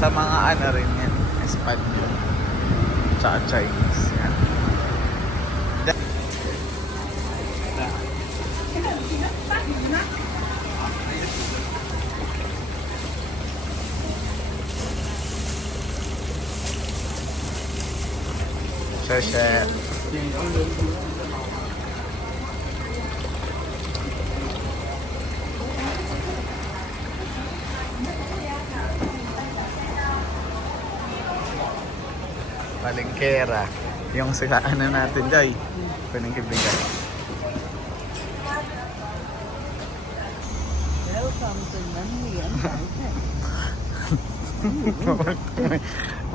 Sa mga ano rin yan, Espanyol. Tsaka Chinese. Yan. Share. Palengkera. Yung sila ano natin dyan. Paningkibigan. Welcome to Nangyan Mountain.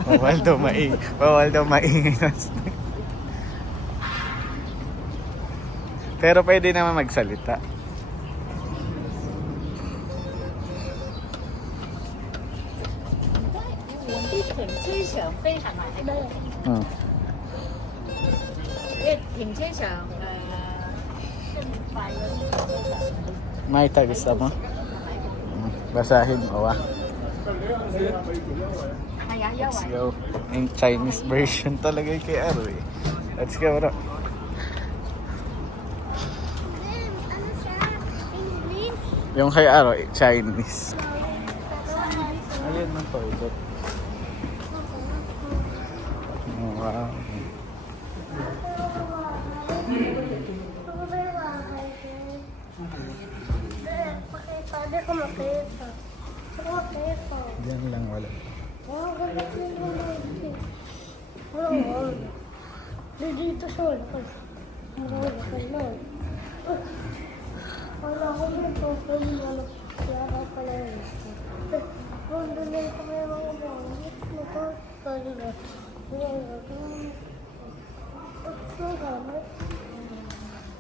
Bawal daw maingay. Pero pwede naman magsalita. May gusto mo? Basahin mo ah. Let's go. Yung Chinese version talaga yung kay Aro eh. Let's go bro. Yung kay Aro, Chinese. Ayun ng toilet. Wow. Sabi ko makita. Makita. Diyan lang wala. Oh, ganda ko yung lady. Oo. Dito siya wala. Marami ka lang. Wala ko yung total na kaya pala yun. Kung doon yung kami mga bangit, nakakali na.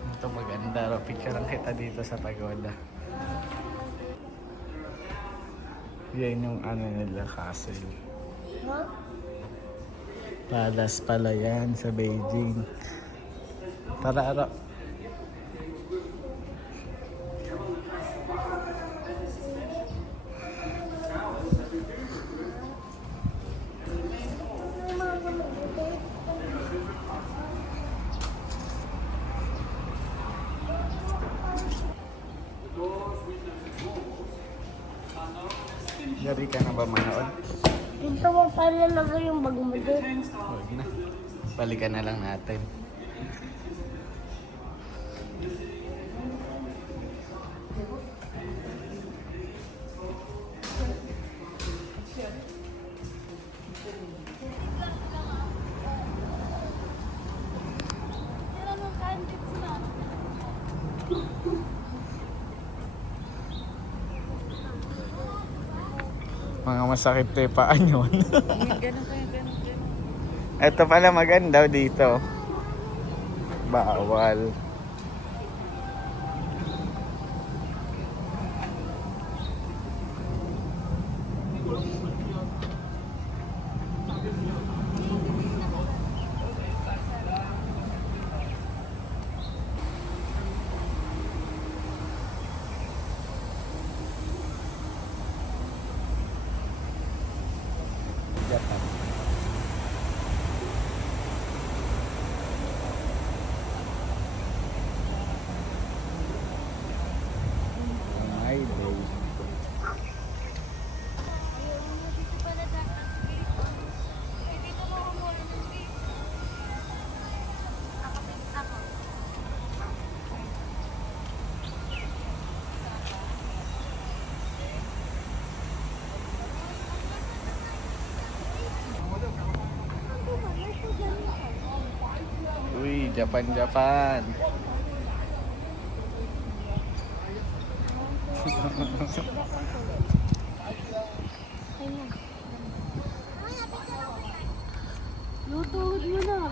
Ito maganda ro. Picturean kita dito sa pagoda. Yan yung ano nila, castle. Ha? Palace pala yan sa Beijing. Tara, Aro. Yari ka na ba manood? Dito mo pala na yung bag mo doon. Huwag na. Balikan na lang natin. Mga masakit na yung paan yun. Ito pala maganda dito. Bawal. Japan. My day. Uy, Japan. Lutuhod mo na.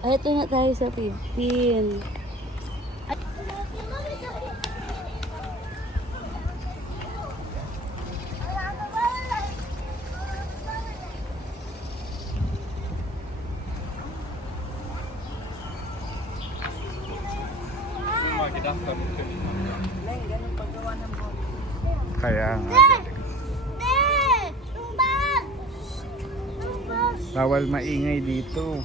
Ay, ito na tayo sa 15. Kaya nga. Bawal maingay dito.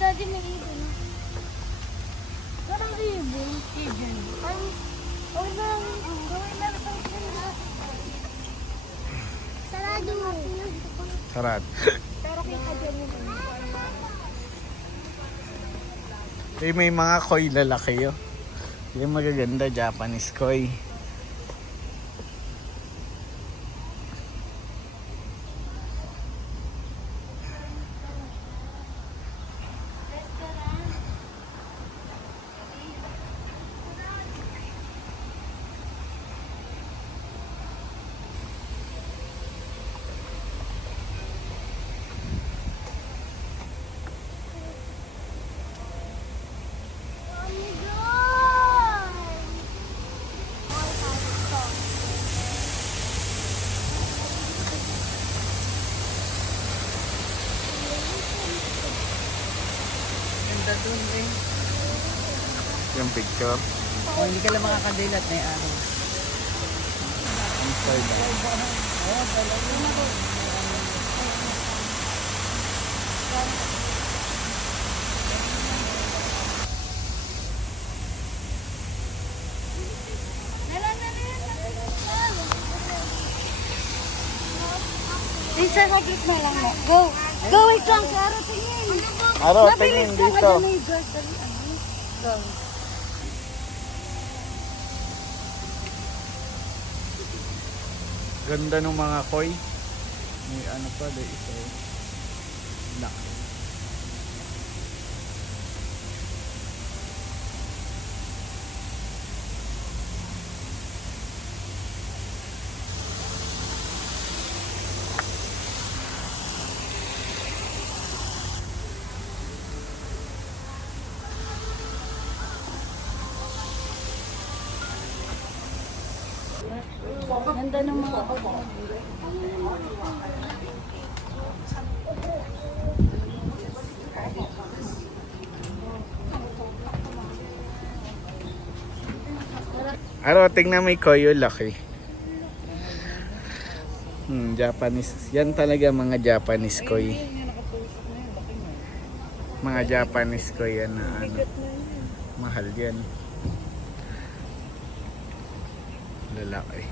Daddy, may ibon. Parang ibon. Ibon. Gawin na lang. Sarado mo. Sarad. Pero kita dyan mo. May mga koi lalaki oh. Yung magaganda Japanese koi. Ganda dun eh. Yung picture. Oh, hindi ka lang makakadilat na yung araw. Inside na. Oh, talaga na ko. Lisa, saglit na lang mo. Go. Go, wait lang. Saro, tingin. Aro, tingin dito. Go. Ganda ng mga koi. May ano pa, may isa. Laki. Ganda ng mga Aro, tingnan may koi yung laki. Japanese. Yan talaga mga Japanese koi. Mga Japanese koi yan na ano. Mahal yan. Lalaki.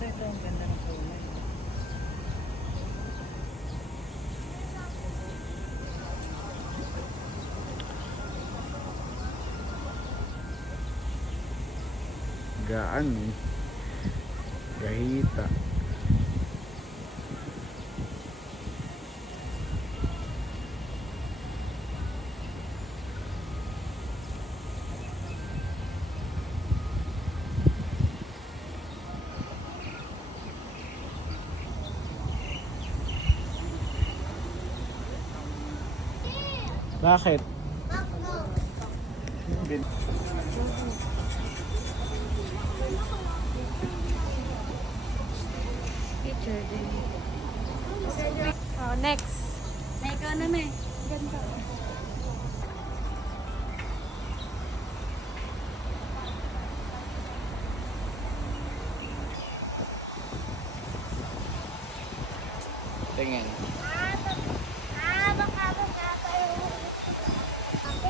Ito ang ganda ng kulay. Gaan eh. Gahita. Bakit? Picture din. Oh, next. May ikaw na, may. Ganda. Tingin. Baka tayo. Ako.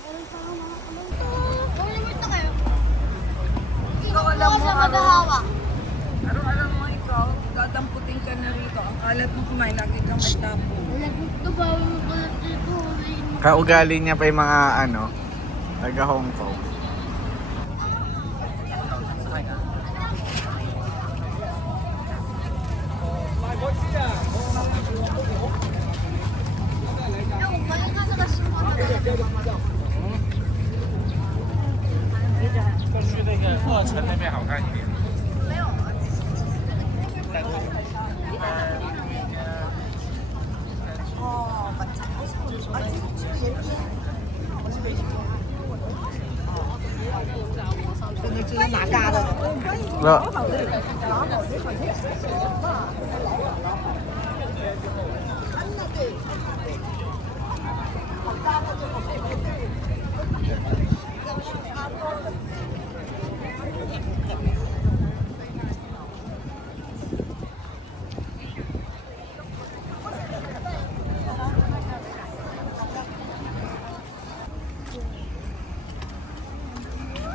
Meron pa mga kamay. Limit na kayo. Ikaw alam mo, Maghahawa. alam mo ikaw, dadamputin ka na rito. Ang kalat mo kumain, lagi kang may tapo. Lamig to ba? Balat dito. Kaugali niya pa yung mga ano, taga Hong Kong. 城那边好看一点。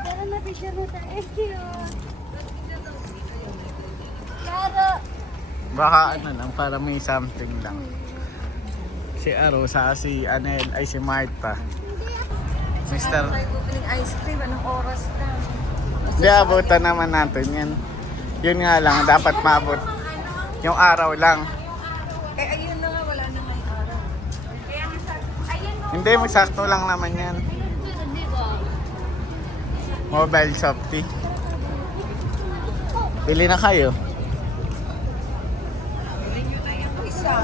Tara na, picture na tayo. Eh, cute. Tara. Baka ano lang, para may something lang. Si Aro, si Anel, ay si Marta. Mr. Opening ice cream, anong oras na? Hindi, abutan naman natin yan. Yun nga lang, dapat maabot. Yung araw lang. Eh, ayun na nga, wala na ngayong araw. Hindi, magsakto lang naman yan. Mobile Shopee. Pili na kayo. Isa.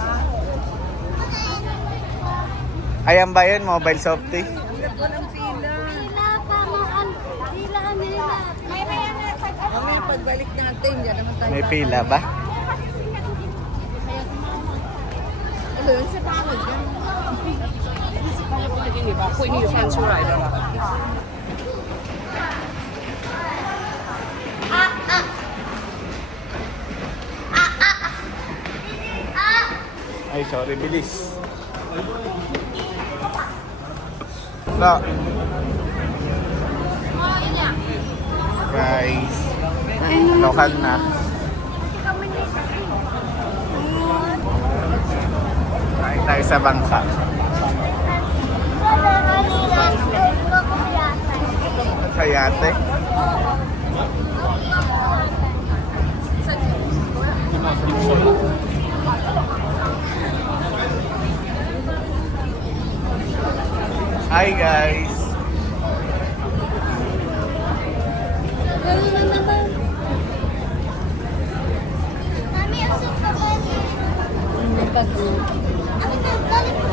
Ayan ba yun, Mobile Shopee? Ang ganda ng pila. Pila pa, maan. Pila, nila. Mamaya pagbalik natin, yan naman tayo. May pila ba? Ano yun sa bakod yan? 给你把会逆翻出来的了。 Ay, sorry, bilis. So, guys, lokal na. Kain tayo sa bangka. Sa yate. Hi guys. Gano'n na naman. Mami, usap ka ba? Ako na, balik ko.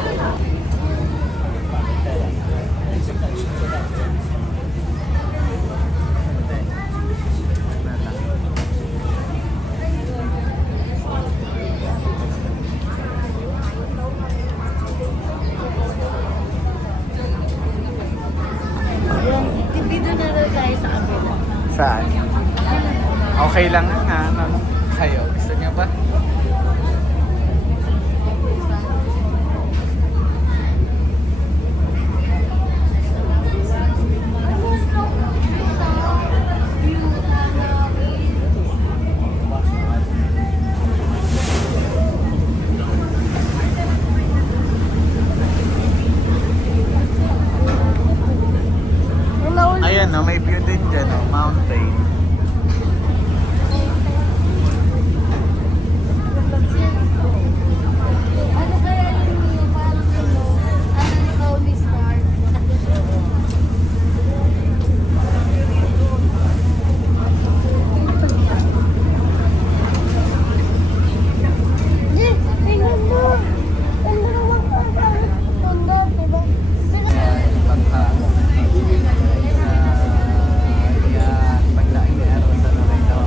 Dito na rin tayo sa kabila. Saan? Okay lang na. Ano? Kayo, gusto niyo ba? Ayan, no, may view din dyan, no, mountain. Ano kaya yung parang ano ni Tony Stark? Hindi, tingnan mo. Ang dalawang tanda, diba? Bangka. Ayan, paglaing ni Aro sa Loreto.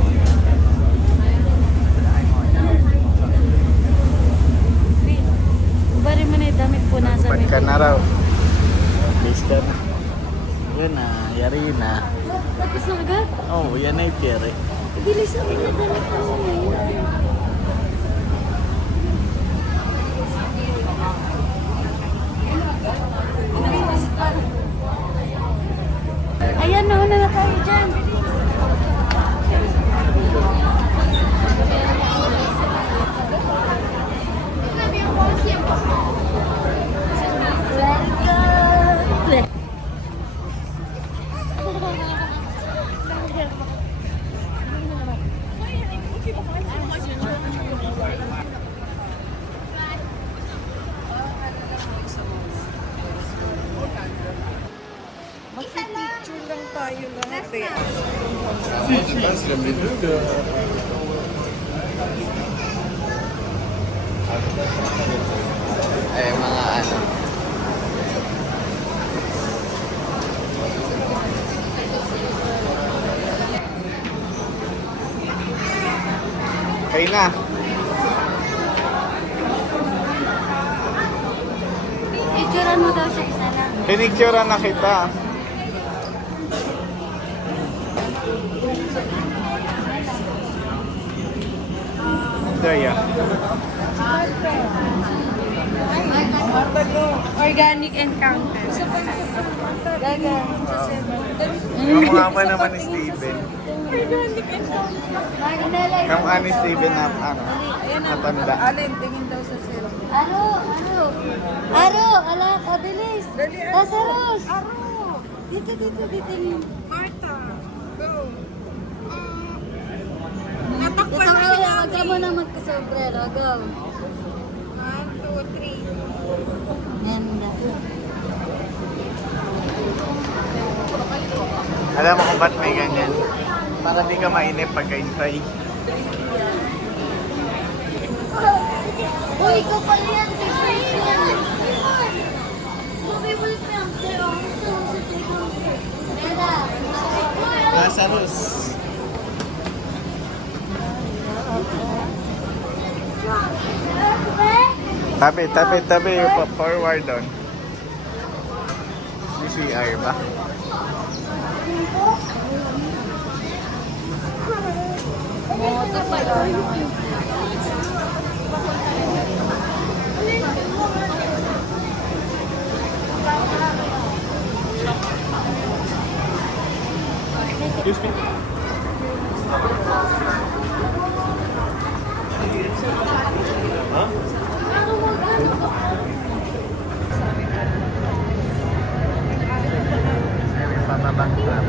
Bari mo na yung damit po nasa Pag ka na raw. Base ka na. Yun na, yari na. Tapos na agad? Oh, yan na yung pere. Bilis ang mga damit mo ngayon. Ayan, nauna na tayo dyan. Welcome. Mag-picture lang tayo lahat eh. Eh, mga ano. Okay na. Picturean mo daw siya isa lang. Pinicturean na kita. Daya. Organic encounter. Kamukha pa naman ni Steven. Organic encounter. Kamukha ni Steven na ano, natanda. Alin, tingin daw sa sir. Aro, aro. Aro, ala, kabilis. Dali, Aro. Lazarus. Aro! Dito. Martha, go! Ito ka, wag ka muna magkasombrero. Go. 1, 2, 3. Ganda. Alam mo kung ba't may ganyan? Para di ka mainip pagka-intry. Uy, ikaw pala yan. Favorite ko yan. Favorite ko yan. Pero, gusto mo sa table. Mera. Lazarus. Tabi. Forward doon. May CR ba? Excuse me? Pababang trap.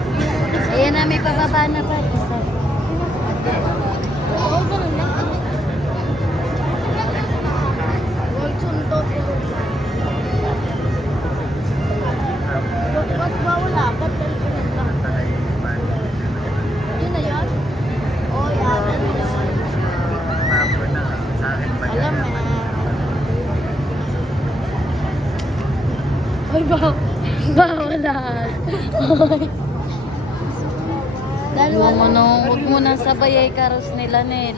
Ayan na, may pababa na pa. Isa. Oo, ganun lang. Huwag sundot. Ba't ba wala? Ba't ganun lang? Yun na yun? Oo, yan. Ano yun? Mapo na sa akin ba yan? Alam na. Ay, wala. Dahil huwag mo nang sabay ay karos nila. Dahil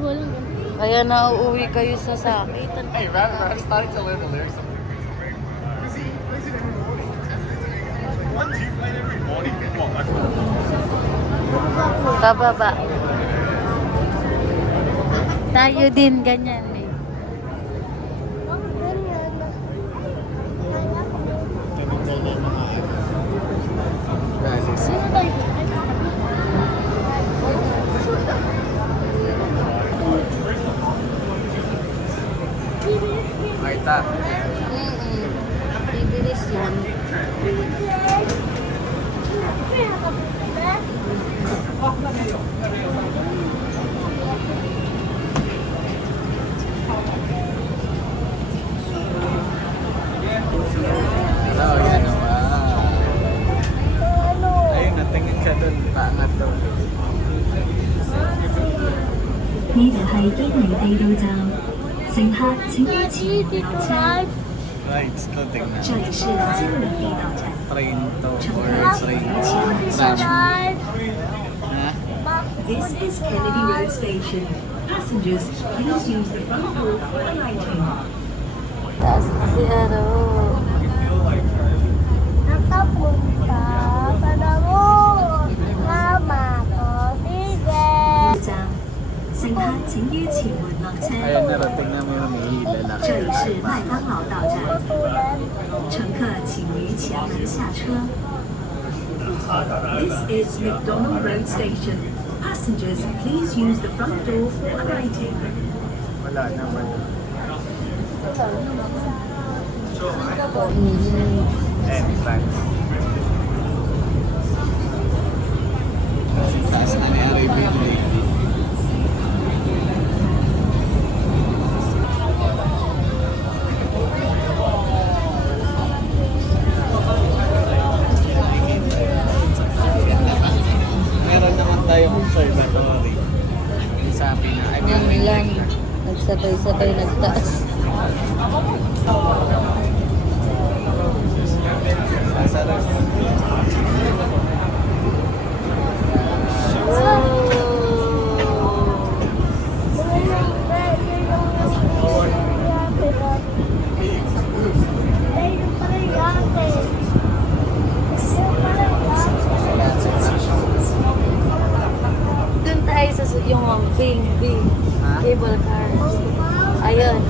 walang ganun. Kaya nauuwi kayo sa sakitan. Hey, I'm starting to learn the lyrics of Pababa. Tayo din, ganyan eh. Sino tayo? Marta. Bibilis yan. Oh, yan o. Ayun, natingin ka dun. Paangat to. 呢度係堅尼地道站，乘客請於前門落車。 Rides to, tingnan. 這裡是堅尼地道站， Train to or 乘客請 train. 於前門下車。 Ha? This is Kennedy Road Station. Passengers, please use the front door for alighting. Taas na si Aro. Nakapunta sa damo. Mama ko, sige. 站，乘客請於前門落車。 Ayan, narating namin yung nahihila na 這裡是麥當勞到站，乘客請於前門下車。This is McDonald Road Station. Passengers, please use the front door for alighting. Wala naman. Entrance. Taas na ni Arabian Lady. Sabay-sabay nagtaas. Doon tayo sa yung bing Ha? cable car. Ayun.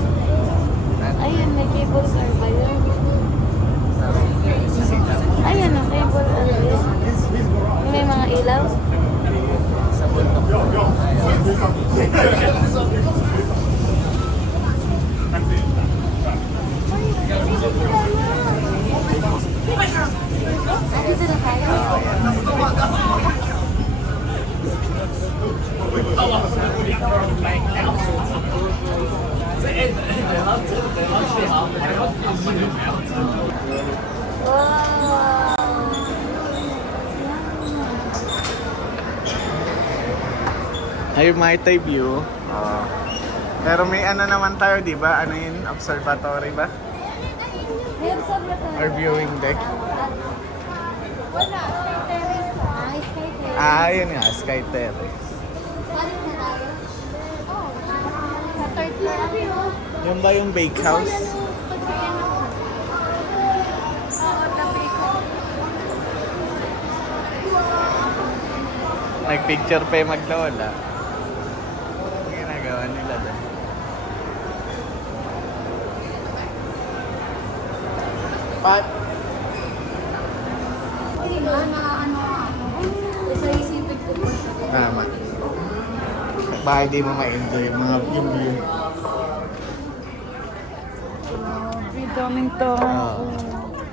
Ayun, may cable car ba yun? Ayun, ang cable ano yun? May mga ilaw? Sa bundok. Dito na tayo. Ay, Mai Tai view. Pero may ano naman tayo, di ba? Ano yun? Observatory ba? May observatory. Or viewing deck? Wala, Sky Terrace na. Sky Terrace. Yun nga, Sky Terrace. Balik na tayo. Oh, sa third floor. Yung ba yung bake house? Nag-picture pa yung maglola. Ang ginagawa nila doon. Pat! Tama. Baka hindi mo ma-enjoy yung mga yung view. Daming to.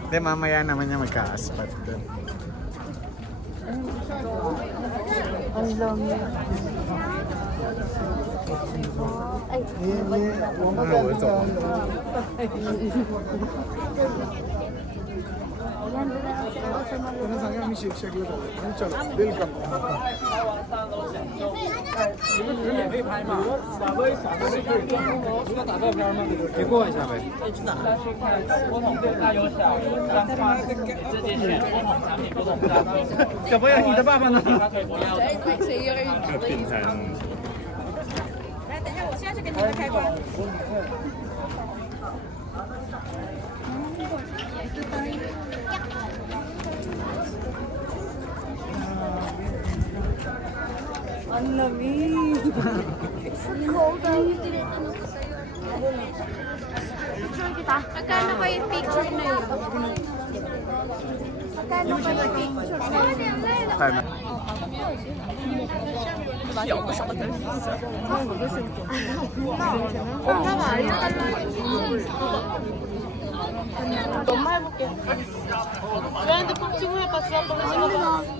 Hindi, mamaya naman niya magka-aspat doon. Ang dami. Ay, yan doon na lang sa maluwag. Ang lamig. Magkano pa yung picture na yun? Magkano pa yung picture na yun? Sana.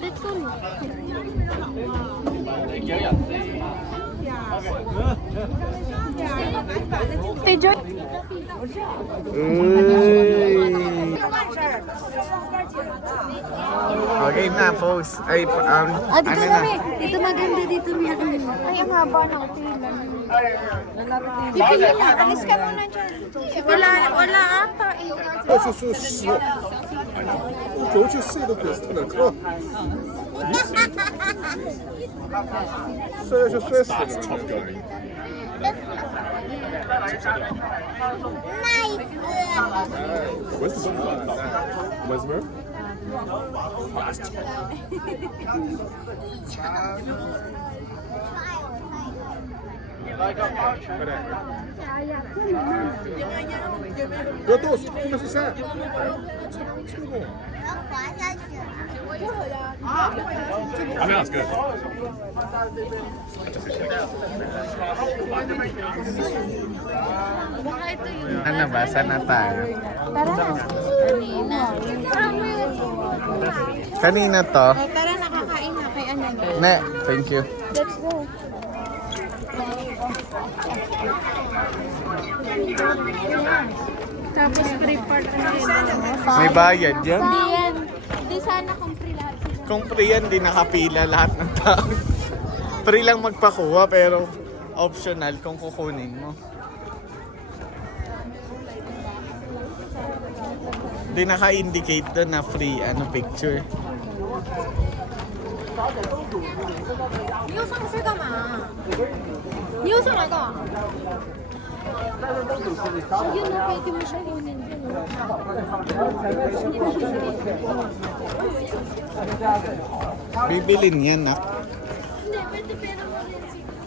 Let's go. Okay na, pose. Ay, Dito ano na? kami. Dito maganda, dito may ano. Ay, ang haba ng pila. Pipili na. Alis ka muna dyan. Wala ata eh. 就是死，狗去睡都给死了，靠！睡就睡死了，差不多而已。 Where's the Where's the mirror? Готов, сколько же сам? I mean, that's good. Ano ba? Saan na tayo? Tara na. Kanina to? Tara na, kakain na kay ano. Ne, thank you. Let's go. Tapos pre-part na yun. May bayad yan? Hindi yan. Hindi sana kung free lahat sila. Kung free yan, di nakapila lahat ng tao. Free lang magpakuha pero optional kung kukunin mo. Di naka-indicate doon na free picture. 你又上去干嘛？你又上来干嘛？Yun na, pwede mo siya kunin. Bibilin yan, nak. Hindi, pwede pera mo rin siguro.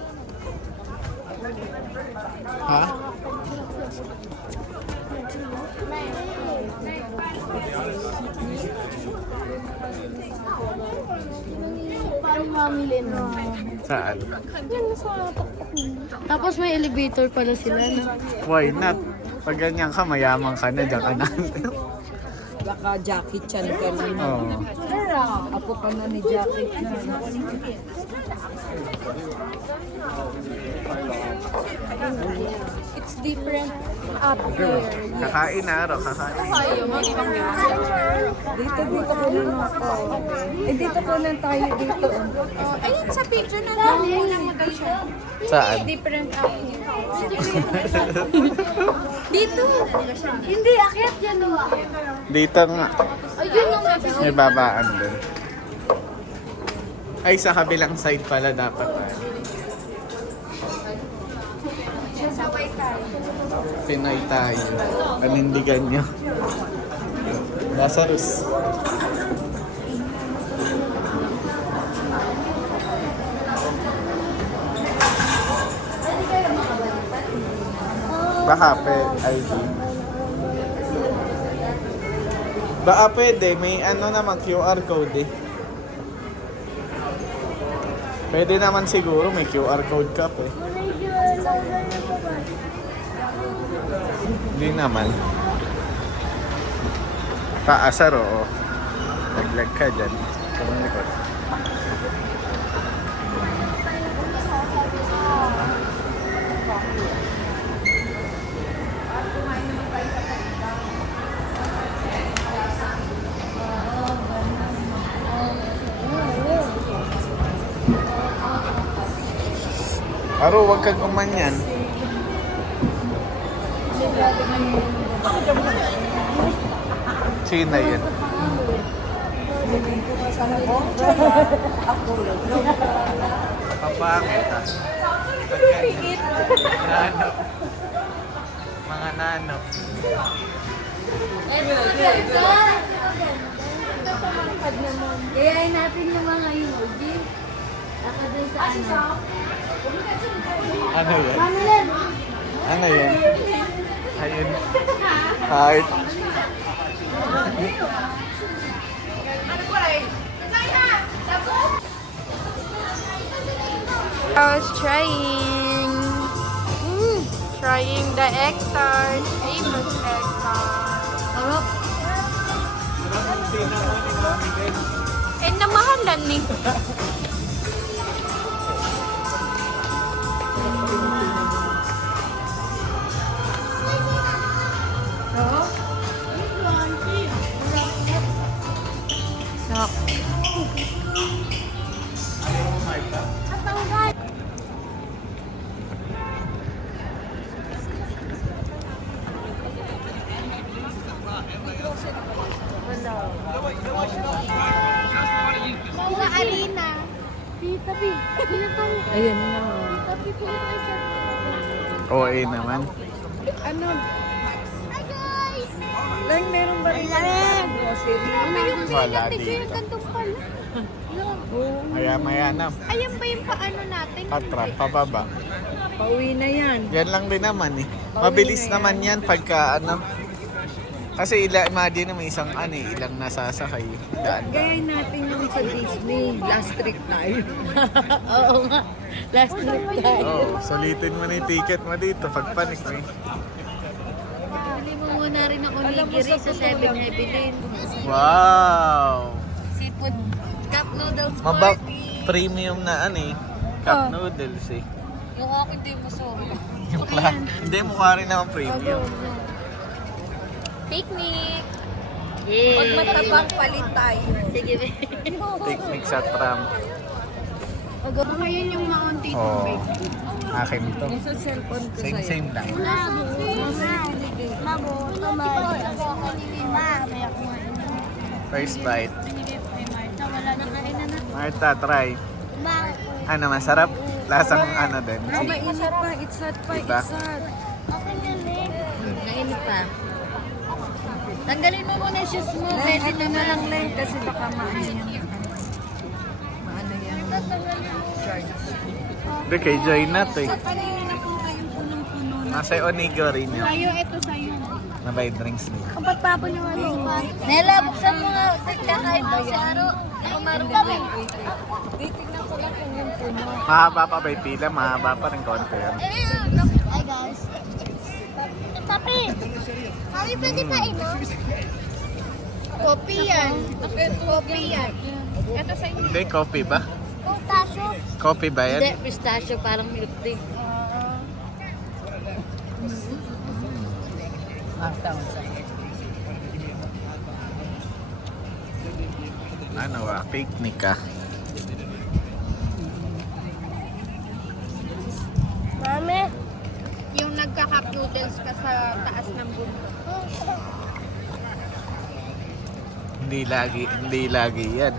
Ha? Paano mamili no? Saan? Yan, nasa takpak mo. Tapos may elevator pala sila, no? Why not? Pag ganyan ka, mayaman ka na, dyan ka na. Baka Jackie Chan ka na. Oo. Apo ka na ni Jackie Chan. It's different up there. Kakain na, Aro, kakain. Dito kunin ako. Dito kunin tayo dito. Ayun, sa picture na lang. Walang mag-siya. Saan? Different up. Dito. Hindi, akyat yan o. Dito nga. Ayun ang mapipili. May babaan dun. Ay, sa kabilang side pala dapat. Sabay tayo. Pinoy tayo. Panindigan nyo. Lazarus. Baka ID. Baka pwede, may naman QR code eh. Pwede naman siguro, may QR code ka pa eh. Hindi naman. Paasar oo. Laglag ka dyan. Sa likod. Aro, huwag kang umanyan. Sino yun? Papangit ha. Nanok. Mga nanok. Gayahin natin yung mga emoji. Ako dun sa ano. Ano yun? Ano yan? Ano yun? Ayun. Heart. I was trying the egg tart, famous egg tart. Sarap. Eh, namahalan ni. Mga arena. Tabi. Ayun na. Tabi po ito. OA naman. Ano? Hi guys! Lang meron ba rin? Grocery? Grabe yung Wala Tignan dito. yung gantong pala. Maya-maya na. Ayan ba yung paano natin? Patra, pababa. Pauwi na yan. Yan lang din naman eh. Mabilis naman yan pagka Kasi imagine may isang ilang nasasakay. Daan. Gayahin natin yung sa Disney. Last trip tayo. Oo nga. Last trip tayo. Oh, sulitin mo na yung ticket mo dito pag panik mo eh. Bili mo muna rin ako nigiri sa 7-Eleven. Wow! Seafood cup noodles Mabak party. premium na cup noodles eh. Yung akin di mo so. Yung hindi mukha rin naman premium. Picnic. Yay! Pag matabang palit tayo. Sige, be. Picnic sa tram. Ngayon yung mountain. Oh. Akin to. Sa cellphone ko Same sa'yo. lang. Mabuto, First bite. wala na kainan na. Marta, try. Ano, masarap? Lasang ano din. Oh, mainit pa. It's hot pa. Diba? It's hot. Okay na, Nick. Nainit pa. Tanggalin mo muna yung shoes mo. Len, ano na lang, Len, kasi baka maano yan. Maano yan. Charge. Hindi, kay Joy na to eh. Kanina na po kayong punong-puno na. Nasa Onigo rin yun. Sa'yo, ito sa'yo. Na by drinks din. Ang pagpapon yung ano pa. Nela, buksan mo nga. Kakain daw si Aro. Kumarong kami. Titignan ko lang kung yung puno. Mahaba pa ba yung pila? Mahaba pa rin konti yan. Hi guys. Papi. Papi, pwede pa ino? Kopi yan. Kopi yan. Ito sa inyo. Hindi, coffee ba? Pistachio. Coffee ba Hindi, yan? pistachio. Parang milk tea. Ano ba? Picnic ah. Mami. Yung nagka-cup noodles ka sa taas ng bundok. Hindi lagi yan.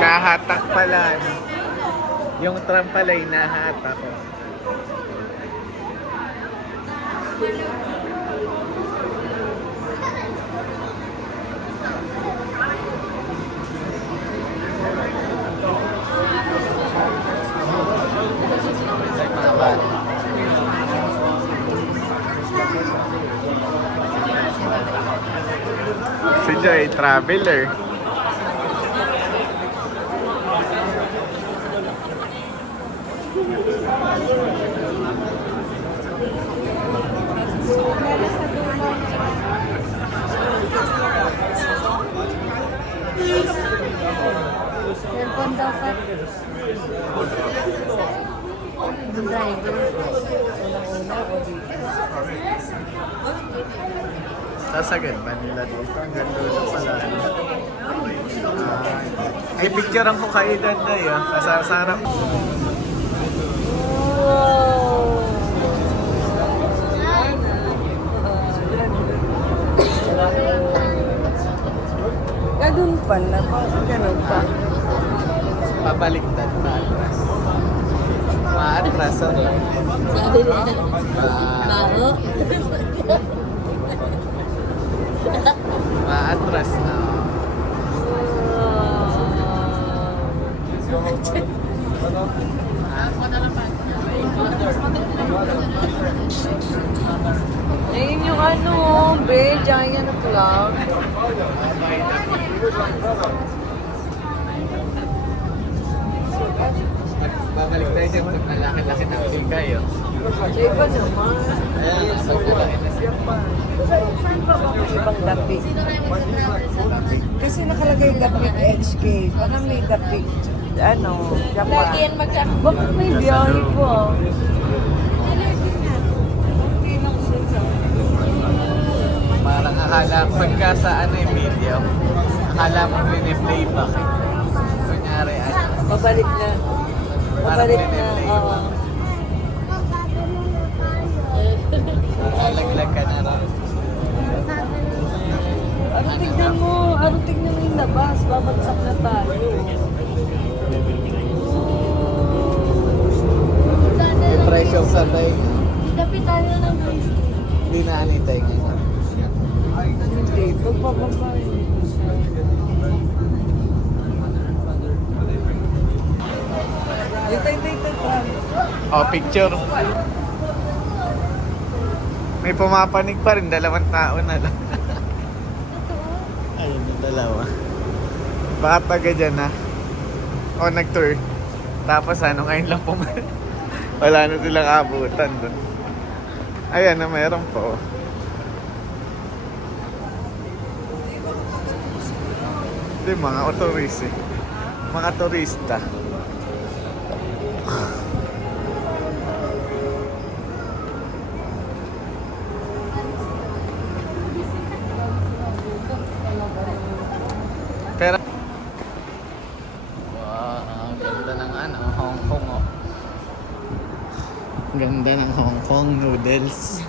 Nahatak pala. No? Yung tram pala yung nahatak. Oh. Si Joy, traveler. Cellphone daw pa. Driver. Sasagad ba nila dito? Ang ganda na pala. Ay, picturean ko kayo dyan Joy ah. Kasarap. Ganun pala. Ganun pa. Pabaliktad pa atras. Maatras ang Sabi niya. Baho. maatras na. Ayun yung ano, be, giant cloud. Babalik tayo dyan pag malaki-laki ng bill kayo. Sa iba naman. Ayan, pag malaki na siya. Saan pa ba may ibang dapig? Kasi nakalagay dapig HK. Baka may dapig, ano, Japan. Lagi yan magkakaroon. Bakit may biyahe po? Parang akala ko pagka sa ano yung video, akala mo playback. Kunyari, ano, Pabalik na. Pabalik na, oo. lalaglag ka na rin. Ano tignan mo? Ano tignan mo yung labas? Babagsak na tayo. Yung presyo sa tayo, Kapit tayo ng guys. hindi na anitay ngayon. Hindi, pagbababa yun. Tay. Oh, picture. May pumapanig pa rin, 2 tao na lang. Ayun yung 2. Baka taga dyan na. O, nag-tour. Tapos ano, ngayon lang wala na silang abutan dun. Ayan na, meron po. Hindi, mga otoris eh. Mga turista. Pero wow, ang ganda ng ano, Hong Kong oh. Ganda ng Hong Kong noodles.